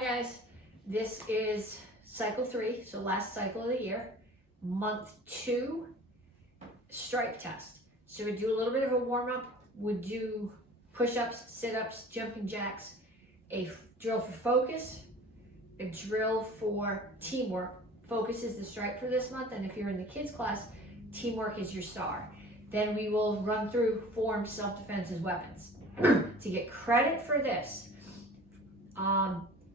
guys, this is cycle 3, so last cycle of the year, month 2 stripe test. So we do a little bit of a warm-up, we do push-ups, sit-ups, jumping jacks, a drill for focus, a drill for teamwork. Focus is the stripe for this month, and if you're in the kids class, teamwork is your star. Then we will run through form, self-defense as weapons. To get credit for this,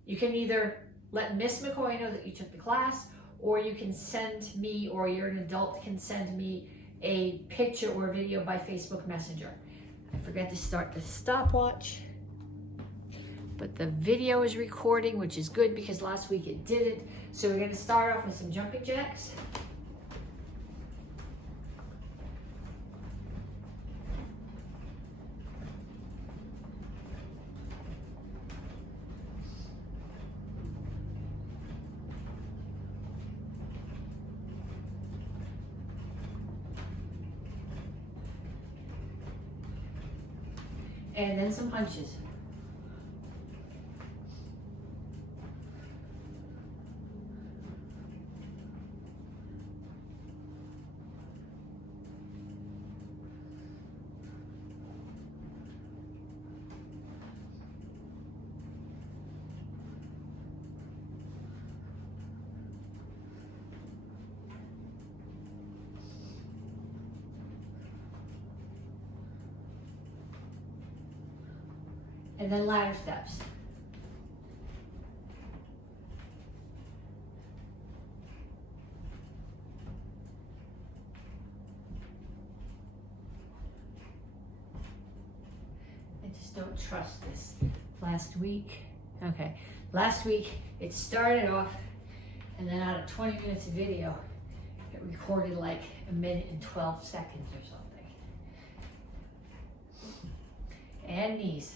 you can either let Miss McCoy know that you took the class, or you can send me, or you're an adult can send me a picture or video by Facebook Messenger. I forgot to start the stopwatch, but the video is recording, which is good because last week it didn't. So we're gonna start off with some jumping jacks. And then some punches. And then ladder steps. I just don't trust this. Last week it started off, and then out of 20 minutes of video, it recorded like 1 minute and 12 seconds or something. And knees.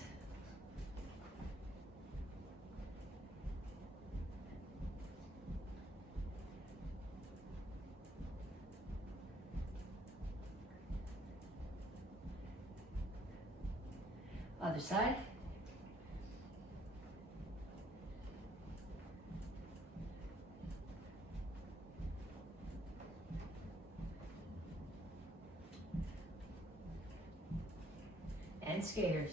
Other side. And skaters.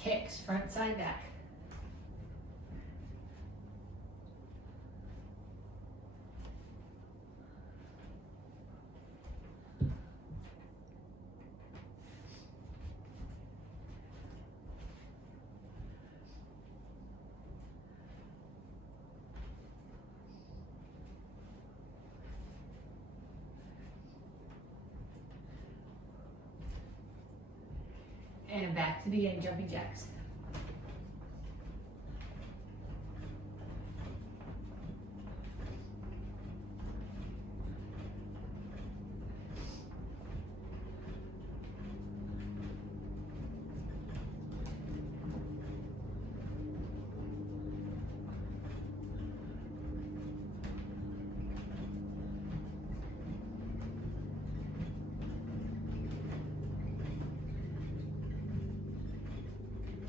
Kicks, front, side, back. And back to the end, jumping jacks.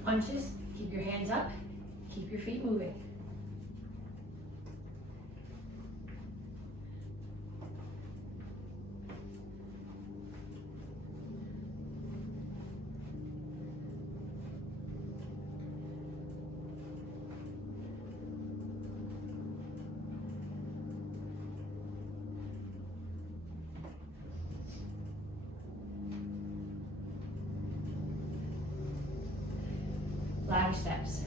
Punches, keep your hands up, keep your feet moving. Ladder steps.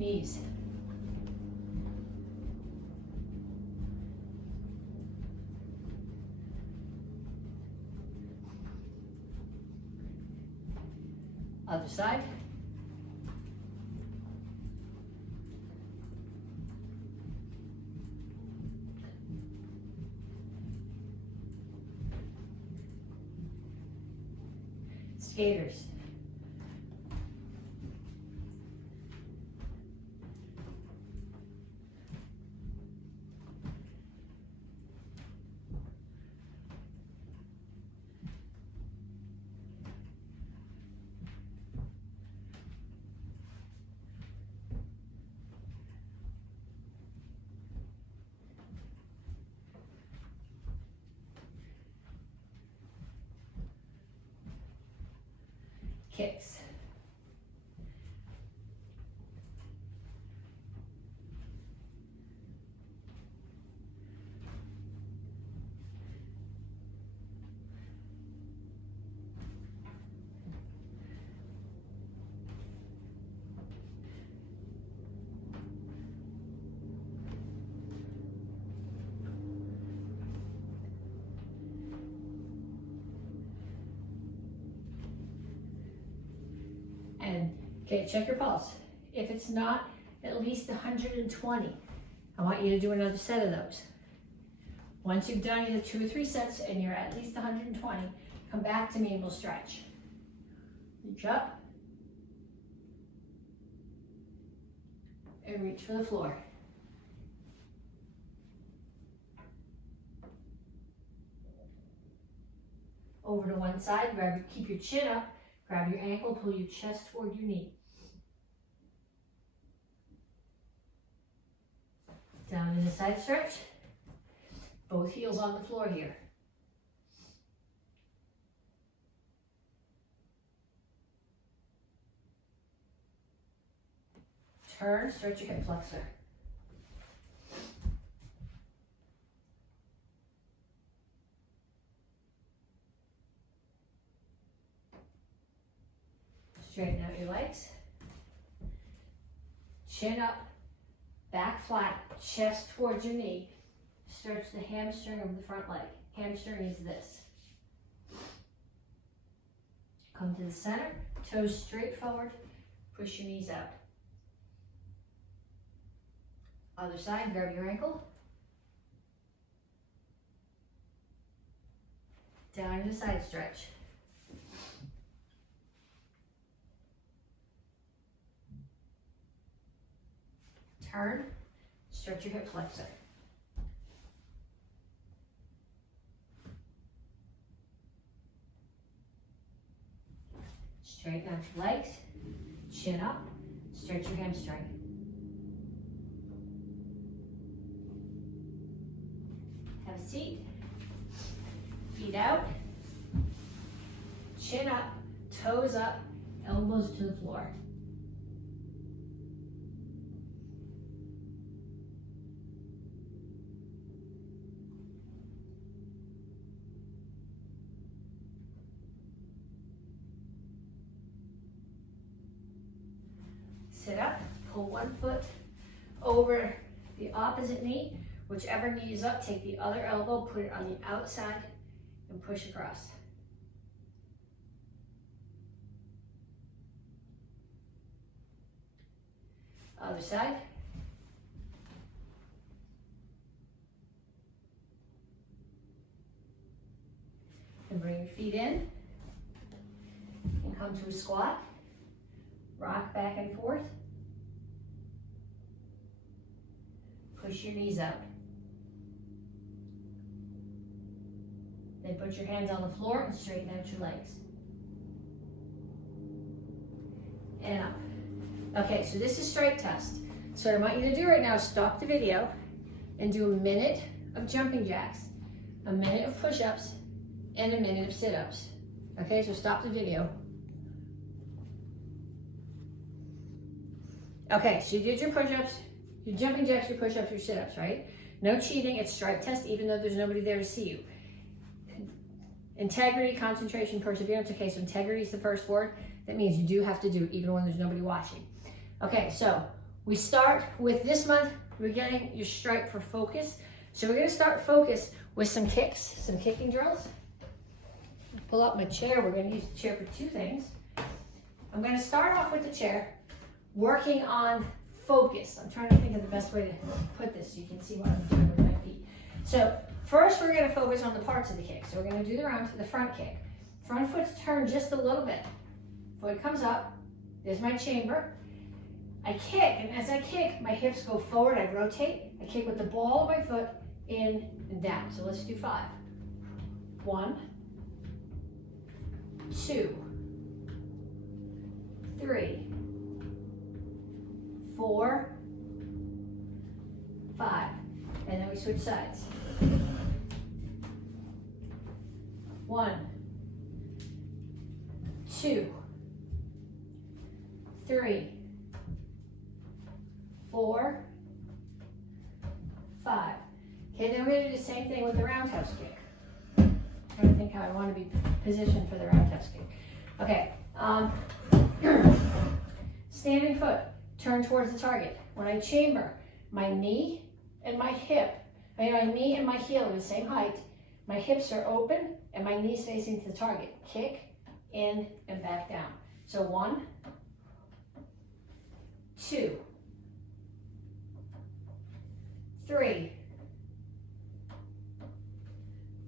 knees. Other side. Skaters. Kicks. And okay, check your pulse. If it's not at least 120, I want you to do another set of those. Once you've done either 2 or 3 sets and you're at least 120, come back to me and we'll stretch. Reach up and reach for the floor. Over to one side, keep your chin up, grab your ankle, pull your chest toward your knee. Down in the side stretch. Both heels on the floor here. Turn, stretch your hip flexor. Straighten out your legs. Chin up, back flat, chest towards your knee. Stretch the hamstring of the front leg. Hamstring is this. Come to the center, toes straight forward, push your knees out. Other side, grab your ankle. Down to side stretch. Turn, stretch your hip flexor. Straighten out your legs, chin up, stretch your hamstring. Have a seat, feet out, chin up, toes up, elbows to the floor. Sit up, pull one foot over the opposite knee. Whichever knee is up, take the other elbow, put it on the outside, and push across. Other side. And bring your feet in, and come to a squat. Rock back and forth. Push your knees out. Then put your hands on the floor and straighten out your legs. And up. Okay, so this is strike test. So what I want you to do right now is stop the video and do a minute of jumping jacks, a minute of push-ups, and a minute of sit-ups. Okay, so stop the video. Okay, so you did your push-ups, your jumping jacks, your push-ups, your sit-ups, right? No cheating, it's strike test, even though there's nobody there to see you. Integrity, concentration, perseverance. Okay, so integrity is the first word. That means you do have to do it even when there's nobody watching. Okay, so We start with this month, we're getting your stripe for focus. So we're gonna start focus with some kicks, some kicking drills. Pull up my chair. We're gonna use the chair for two things. I'm gonna start off with the chair, working on focus. I'm trying to think of the best way to put this so you can see what I'm doing with my feet. So first we're gonna focus on the parts of the kick. So we're gonna do the front kick. Front foot's turned just a little bit. Foot comes up, there's my chamber. I kick, and as I kick, my hips go forward, I rotate. I kick with the ball of my foot in and down. So let's do 5. 1, 2, 3, 4, 5. And then we switch sides. 1, 2, 3, 4, 5. Okay, then we're going to do the same thing with the roundhouse kick. I'm trying to think how I want to be positioned for the roundhouse kick. Okay, standing foot, turn towards the target. When I chamber, my knee and my hip, my knee and my heel are the same height. My hips are open and my knees facing to the target. Kick, in, and back down. So 1, 2, 3,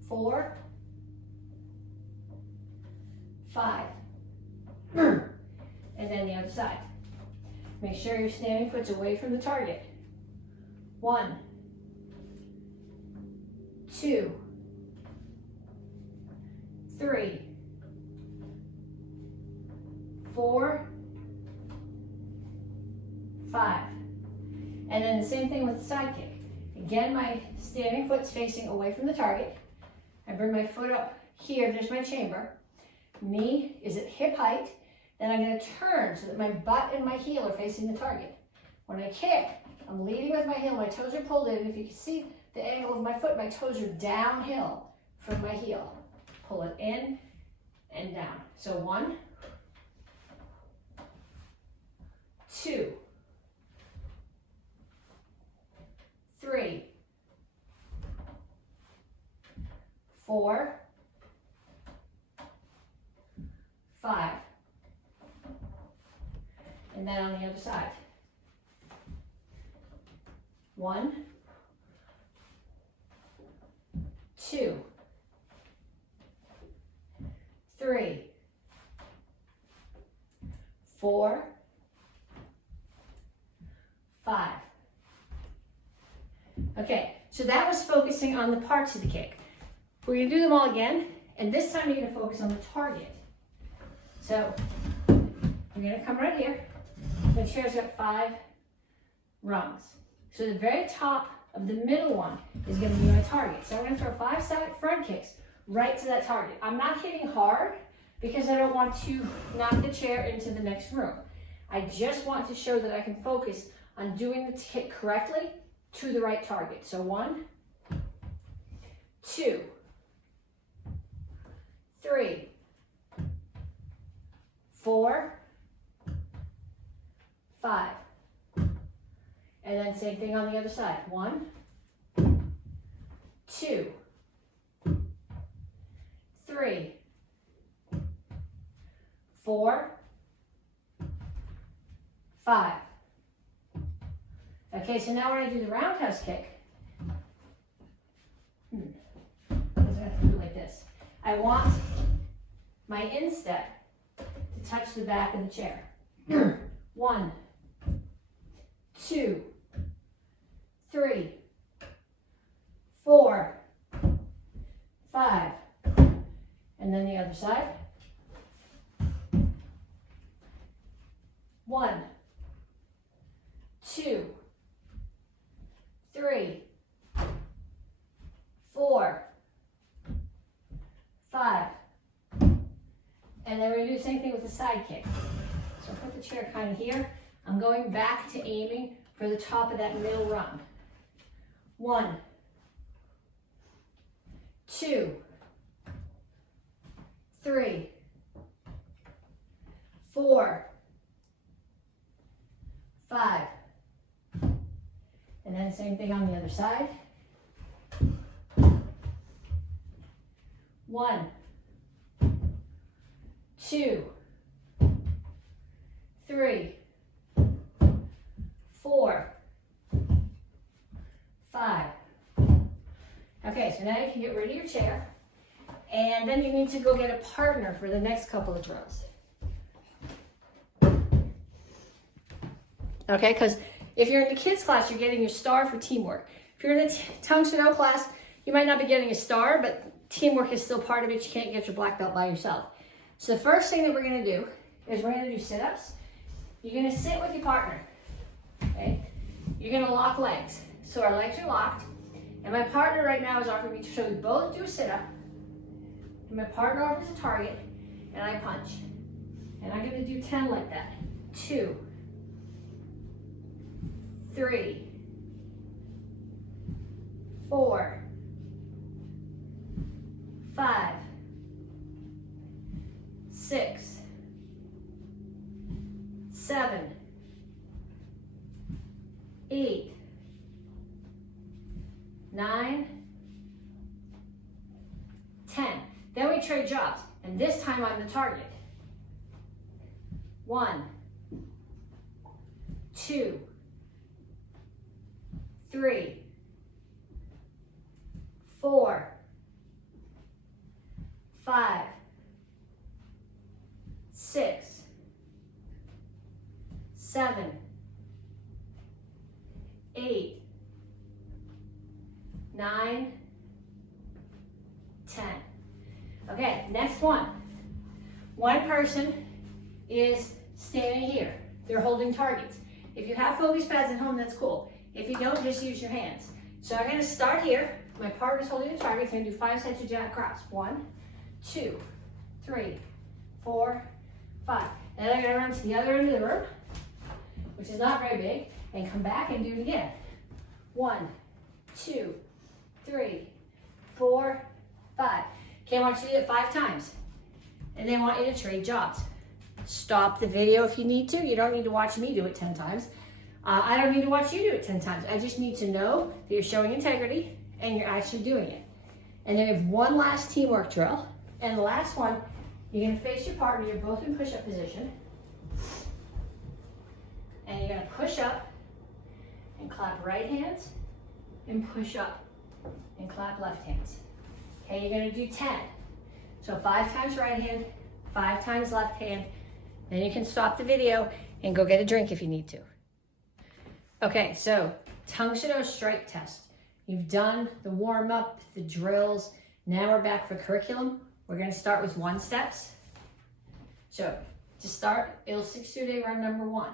4, 5. And then the other side. Make sure your standing foot's away from the target. 1, 2, 3, 4, 5. And then the same thing with the side kick. Again, my standing foot's facing away from the target. I bring my foot up here, there's my chamber. Knee is at hip height. Then I'm going to turn so that my butt and my heel are facing the target. When I kick, I'm leading with my heel, my toes are pulled in. If you can see the angle of my foot, my toes are downhill from my heel. Pull it in and down. So 1, 2, 3, 4, 5. And then on the other side. 1, 2, 3, 4, 5. Okay, so that was focusing on the parts of the kick. We're going to do them all again, and this time you're going to focus on the target. So you're going to come right here. The chair's got 5 rungs. So the very top of the middle one is going to be my target. So I'm going to throw 5 side front kicks right to that target. I'm not hitting hard because I don't want to knock the chair into the next room. I just want to show that I can focus on doing the kick correctly to the right target. So 1, 2, 3, 4, 5. And then same thing on the other side. 1, 2, 3, 4, 5. Okay, so now when I do the roundhouse kick, I'm just going to do it like this. I want my instep to touch the back of the chair. 1, 2, 3, 4, 5. And then the other side. 1, 2, 3, 4, 5. And then we're going to do the same thing with the side kick. So put the chair kind of here. I'm going back to aiming for the top of that middle rung. 1, 2, 3, 4, 5. And then same thing on the other side. 1, 2, 3, 4, 5. Okay, so now you can get rid of your chair. And then you need to go get a partner for the next couple of drills. Okay, because if you're in the kids class, you're getting your star for teamwork. If you're in the Tang Soo class, you might not be getting a star, but teamwork is still part of it. You can't get your black belt by yourself. So the first thing that we're going to do is we're going to do sit-ups. You're going to sit with your partner. Okay? You're going to lock legs. So our legs are locked. And my partner right now is offering me to show we both do a sit-up. And my partner offers a target, and I punch. And I'm going to do 10 like that. 2, 3, 4, 5, 6, 7, 8, 9, 10. Then we trade jobs, and this time I'm the target. 1, 2, 3, 4, 5, 6, 7, 8, 9, 10. Okay, next one. One person is standing here. They're holding targets. If you have focus pads at home, that's cool. If you don't, just use your hands. So I'm going to start here. My partner's holding the target. I'm going to do 5 sets of jab cross. 1, 2, 3, 4, 5. Then I'm going to run to the other end of the room, which is not very big, and come back and do it again. 1, 2, 3, 4, 5. Okay, I want you to do it 5 times. And then I want you to trade jobs. Stop the video if you need to. You don't need to watch me do it 10 times. I don't need to watch you do it 10 times. I just need to know that you're showing integrity and you're actually doing it. And then we have one last teamwork drill. And the last one, you're going to face your partner. You're both in push-up position. And you're going to push up and clap right hands and push up and clap left hands. Okay, you're going to do 10. So 5 times right hand, 5 times left hand. Then you can stop the video and go get a drink if you need to. Okay, so Tang Soo strike test. You've done the warm-up, the drills. Now we're back for curriculum. We're going to start with 1 steps. So to start, Il 6 day run number 1.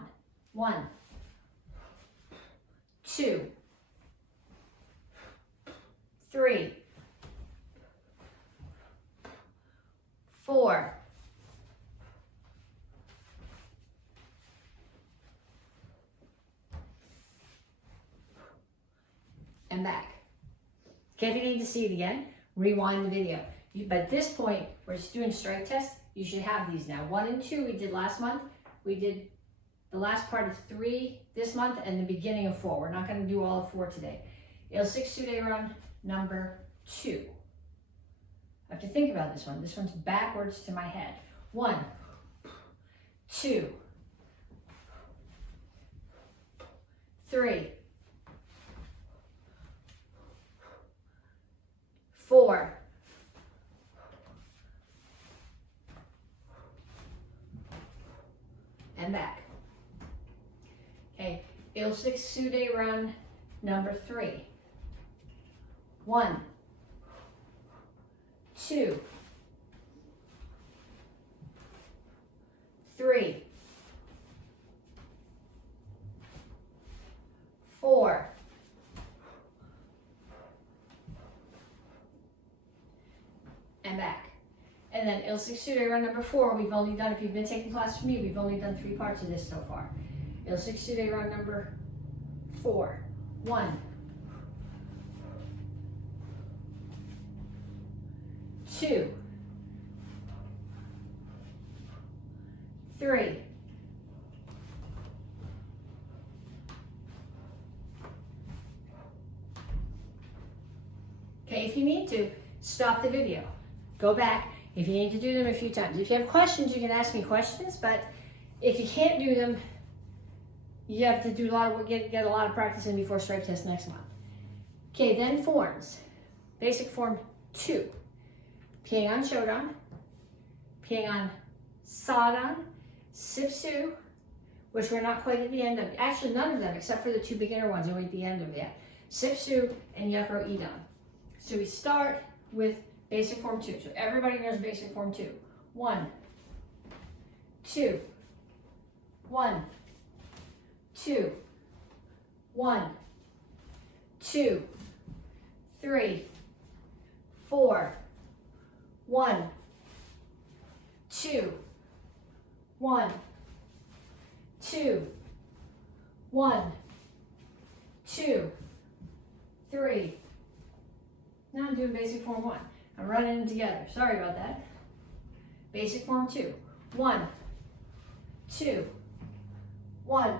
1, 2, 3, 4, 'and back. Okay, if you need to see it again, rewind the video. But at this point, we're just doing strike tests. You should have these now. 1 and 2 we did last month. We did the last part of 3 this month and the beginning of 4. We're not going to do all of 4 today. Il 6 day run number 2. I have to think about this one. This one's backwards to my head. 1, 2, 3, 4, 'and back. Okay, Il 6 day run number 3. 1, 2, 3, 4, 'and back. And then Il 6 day run number 4, we've only done, if you've been taking class from me, we've only done 3 parts of this so far. Il 6 day run number 4. 1, 2, 3, 4, If you need to, stop the video. Go back if you need to do them a few times. If you have questions, you can ask me questions, but if you can't do them, you have to do a lot of work, get a lot of practice in before stripe test next month. Okay, then forms. Basic form 2. Peeing on Shodan, peeing on Sadan, Sip Soo, which we're not quite at the end of. Actually, none of them, except for the 2 beginner ones, we're at the end of yet. Sip Soo and Yukro Idan. So we start with basic form 2. So everybody knows basic form 2. 1, 2, 1, 2, 1, 2, 3, 4, 1, 2, 1, 2, 1, 2, 3. Now I'm doing basic form 1. I'm running them together. Sorry about that. Basic form 2. 1, 2, 1,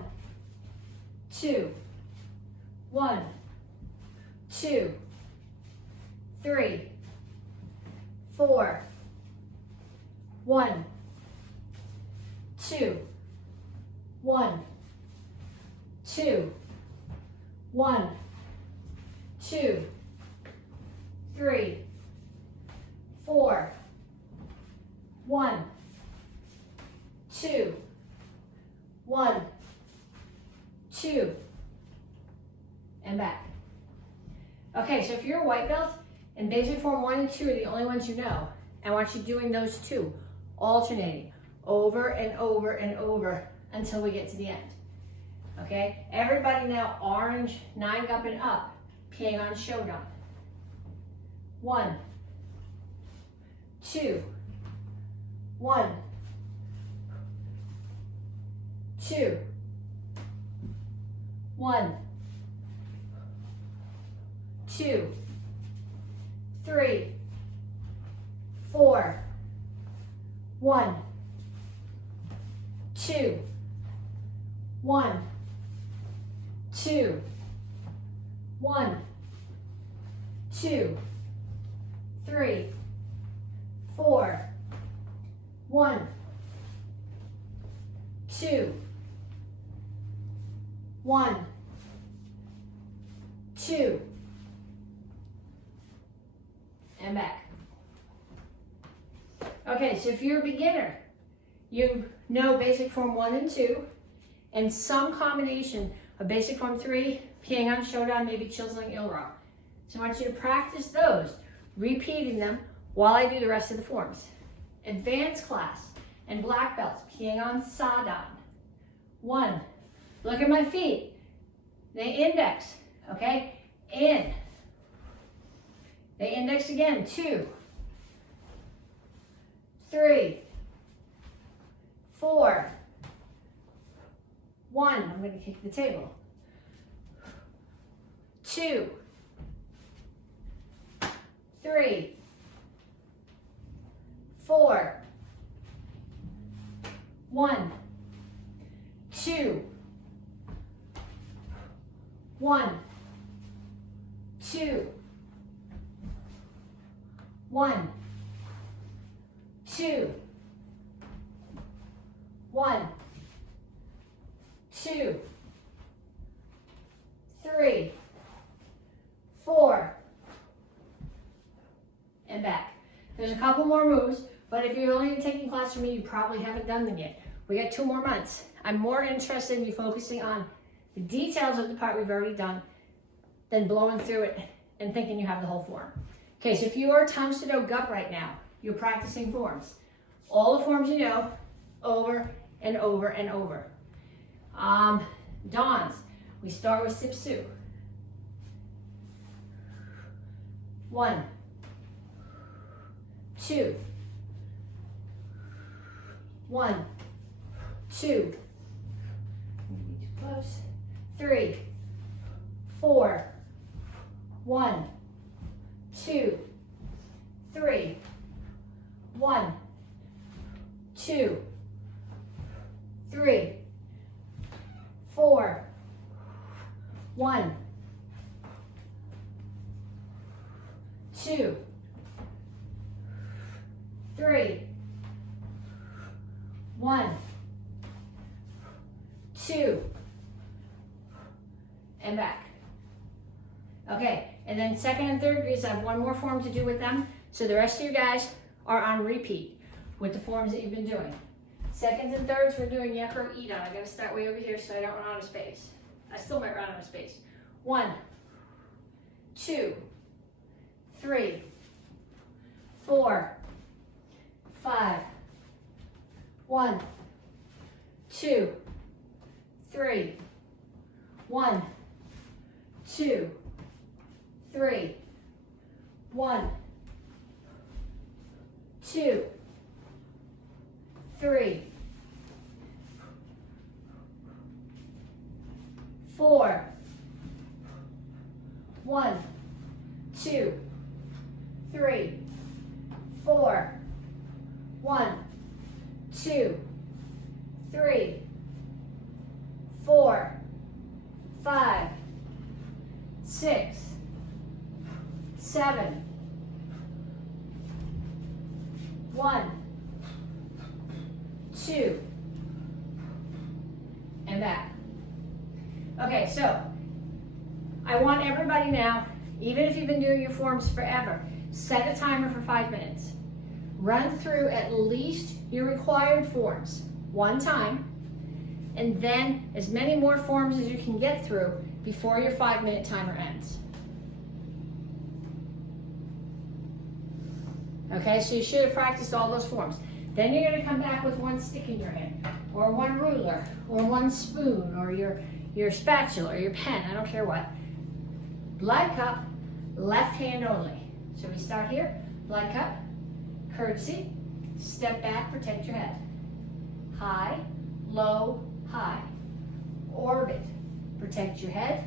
2, 1, 2, 3, 4, 1, 2, 1, 2, 1, 2, 3, 4, 1, 2, 1, 2, and back. Okay, so if you're a white belt and basic form 1 and 2 are the only ones you know, I want you doing those 2, alternating over and over and over until we get to the end. Okay, everybody now orange, 9 up and up, peeing on Shodan. 1, 2, 1, 2, 1, 2, 3, 4, 1, 2, 1, 2, 1, 2, 3, 4, 1, 2, 1, 2, and back. Okay, so if you're a beginner, you know basic form 1 and 2, and some combination of basic form 3, peeing on Shodan, maybe chiseling Ilra. So I want you to practice those, repeating them while I do the rest of the forms. Advanced class and black belts, peeing on Sadan. 1, look at my feet. They index, okay? In. They index again. 2, 3, 4, 1. I'm going to kick the table. 2, 3, 4, 1, 2, 1, 2, 1, 2, 1, 2, 3, 4, and back. There's a couple more moves, but if you're only taking class from me, you probably haven't done them yet. We got 2 more months. I'm more interested in you focusing on the details of the part we've already done than blowing through it and thinking you have the whole form. Okay, so if you are Tang Soo gut right now, you're practicing forms. All the forms you know, over and over and over. Dons, we start with Sip Soo. 1, 2, 1, 2, close, 3, 4, 1, 2, 3, 1, 2, 3, 4, 1, 2, 2, 3, 1, 2, and back. Okay, and then second and third degrees, I have one more form to do with them. So the rest of you guys are on repeat with the forms that you've been doing. Seconds and thirds, we're doing Yekro Idon. I gotta start way over here so I don't run out of space. I still might run out of space. 1, 2, 3, 4, 5. 1, 2, 3. 1, 2, 3. 1, 2, 3. 4. 1, 2, 3, 4. 1, 2, 3, 4, 5, 6, 7. 1, 2, and back. Okay, so I want everybody now, even if you've been doing your forms forever, set a timer for 5 minutes. Run through at least your required forms one time, and then as many more forms as you can get through before your 5-minute timer ends. Okay, so you should have practiced all those forms. Then you're going to come back with one stick in your hand, or one ruler, or one spoon, or your spatula, or your pen, I don't care what. Blood cup, left hand only. So we start here, blood cup, curtsy, step back, protect your head. High, low, high. Orbit, protect your head,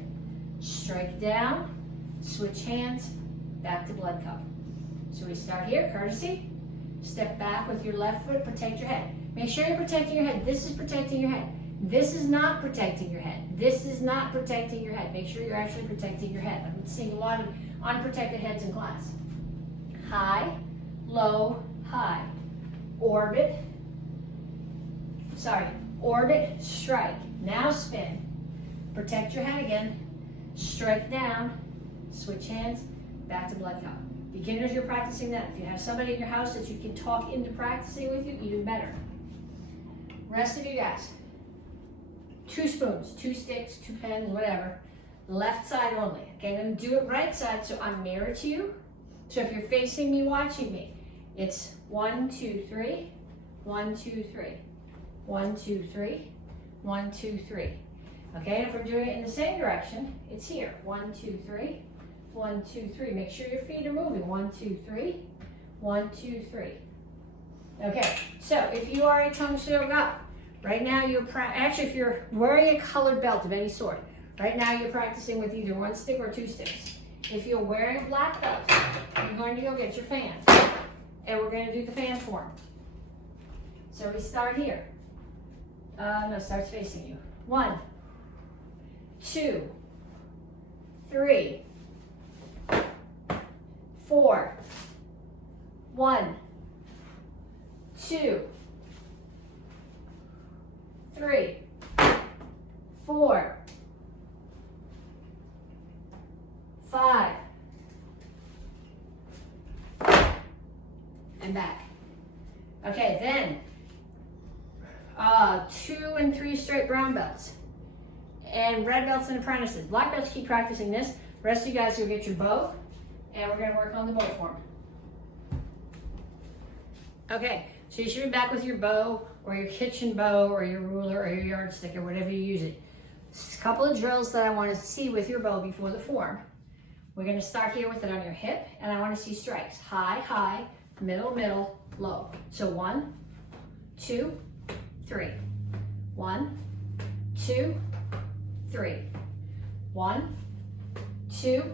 strike down, switch hands, back to blood cup. So we start here, courtesy, step back with your left foot, protect your head. Make sure you're protecting your head. This is protecting your head. This is not protecting your head. This is not protecting your head. Make sure you're actually protecting your head. I'm seeing a lot of unprotected heads in class. High, low, high. Orbit, strike. Now spin. Protect your head again. Strike down, switch hands, back to blood cup. Beginners, you're practicing that. If you have somebody in your house that you can talk into practicing with you, even better. Rest of you guys, 2 spoons, 2 sticks, 2 pens, whatever. Left side only. Okay, I'm going to do it right side so I'm nearer to you. So if you're facing me, watching me, it's 1, 2, 3, 1, 2, 3, 1, 2, 3, 1, 2, 3. Okay, and if we're doing it in the same direction, it's here. 1, 2, 3, 1, 2, 3. Make sure your feet are moving. 1, 2, 3, 1, 2, 3. Okay, so if you are a Tang Soo guy, right now you're actually if you're wearing a colored belt of any sort, right now you're practicing with either 1 stick or 2 sticks. If you're wearing a black belt, you're going to go get your fan, and we're going to do the fan form. So we start here. No, starts facing you. 1, 2, 3, 4. 1, 2, 3, 4, 5, and back. Okay, then 2 and 3 straight brown belts, and red belts and apprentices. Black belts, keep practicing this. The rest of you guys will get your bow, and we're going to work on the bow form. Okay, so you should be back with your bow, or your kitchen bow, or your ruler, or your yardstick, or whatever you use it. Just a couple of drills that I want to see with your bow before the form. We're going to start here with it on your hip, and I want to see strikes. High, high, middle, middle, low. So 1, 2, 3. 1, 2, 3. 1, 2,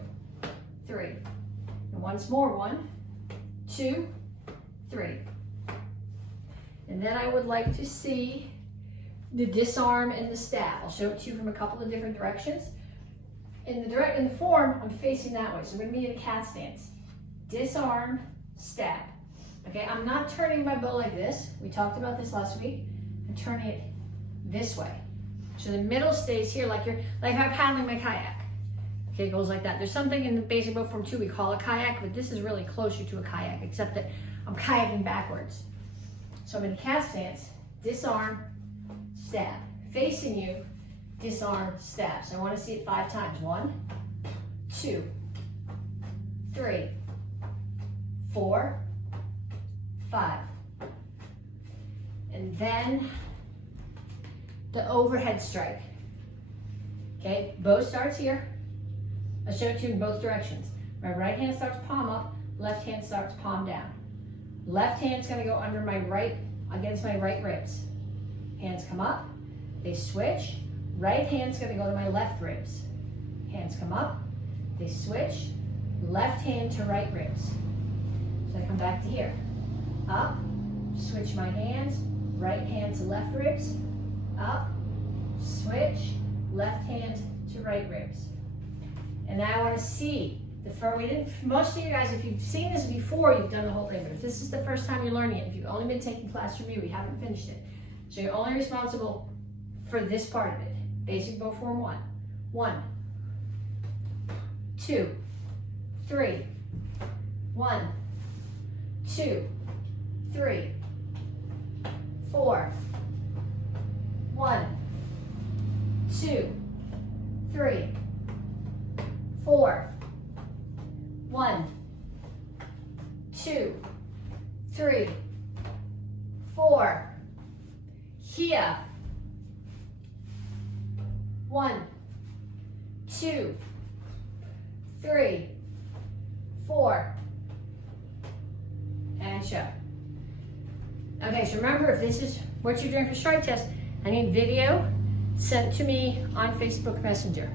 3. And once more, 1, 2, 3. And then I would like to see the disarm and the stab. I'll show it to you from a couple of different directions. In the form, I'm facing that way, so we're going to be in a cat stance. disarm, stab. Okay, I'm not turning my bow like this. We talked about this last week. I'm turning it this way. So the middle stays here like I'm paddling my kayak. Okay, it goes like that. There's something in the basic boat form too we call a kayak, but this is really closer to a kayak, except that I'm kayaking backwards. So I'm in cat stance, disarm, stab. Facing you, disarm, stab. So I want to see it 5 times. 1, 2, 3, 4, 5. And then the overhead strike. Okay, bow starts here. I'll show it to you in both directions. My right hand starts palm up, left hand starts palm down. Left hand's gonna go under my right, against my right ribs. Hands come up, they switch. Right hand's gonna go to my left ribs. Hands come up, they switch. Left hand to right ribs. So I come back to here. Up, switch my hands, right hand to left ribs. Up, switch, left hand to right ribs. And now I want to see the first. Most of you guys, if you've seen this before, you've done the whole thing. But if this is the first time you're learning it, if you've only been taking class from me, we haven't finished it. So you're only responsible for this part of it. Basic bow form 1. 1, 2, 3. 1, 2, 3, 4. 1, 2, 3, 4. 1, 2, 3, 4. Here. 1, 2, 3, 4. And show. Okay, so remember, if this is what you're doing for strike test, I need video sent to me on Facebook Messenger.